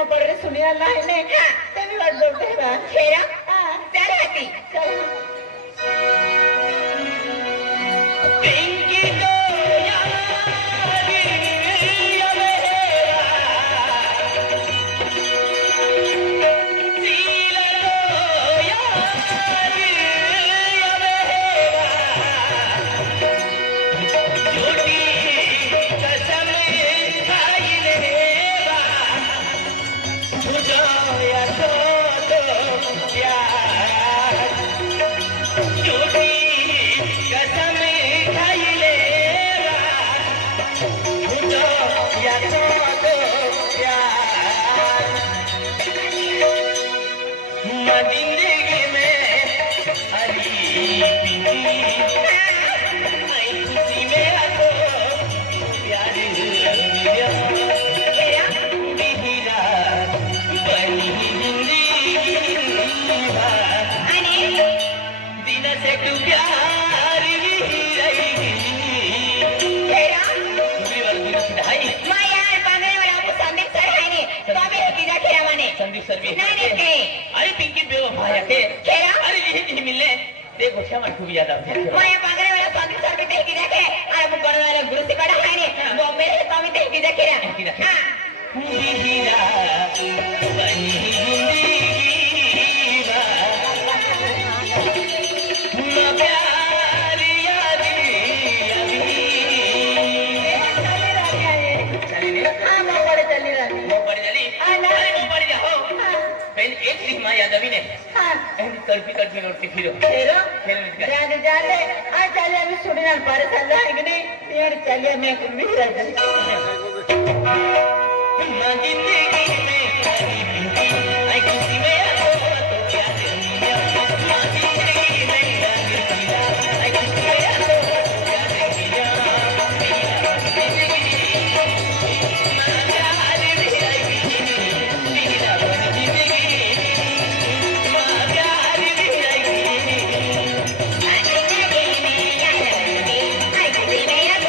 नो पड़े सुनी अल्लाह ने तेरी बात बोलते हैं बा खेरा हां चल आती चल पिंकी तो यारी जिंदगी में हरी पिंकी खुशी मेरा तो प्यार बिहरा बनी जिंदगी दिन से तू प्यार रहेगी खेरा ढाई मैं यार पागल वाला आपको संदीप सर है ने तो अबे कीजा खेरा माने संदीप सर भी नहीं नहीं अरे पिंकी बेवफाया के खेरा अरे यही मिलने देखो क्या मैं खूब याद आता है मैं पागल वाला संदीप सर भी देख कीजा के अरे वो बड़ा वाला गुरु से बड़ा है ने बॉम्बे से तो भी देख कीजा खेरा हां बिहरा बनी जिंदगी प्यार याद अभी हां मैं पड़े चली रही वो पड़ जाली अरे वो पड़ जाओ पहले एक लिख मां याद अभी ने हां तड़पी तड़पी लौटती फिरो तेरो खेल में गया जाने जाने आ चले अभी सुनी ना पारे चल रहा है कि नहीं यार चलिए मैं भी रह गई मां जिंदगी में हरी पिंकी आई खुशी में तो प्यार दुनिया मां जिंदगी में हरी पिंकी आई खुशी में तो प्यार दुनिया मेरा जिंदगी मां प्यार रहेगी मेरा जिंदगी मां प्यार रहेगी आई खुशी में या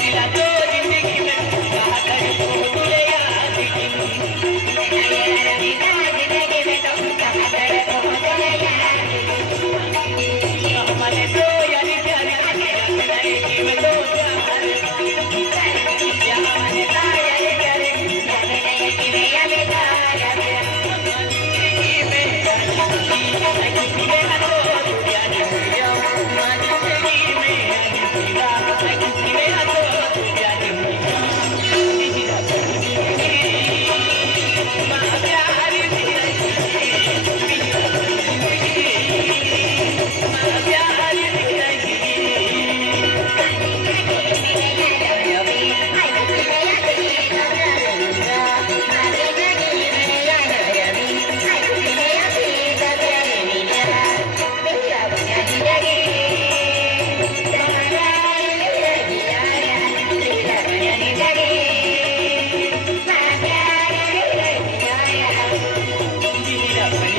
दिला तो जिंदगी में कहा कर तुझे याद हमारे तो यारी प्यारे जिंदगी में दो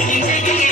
जिंदगी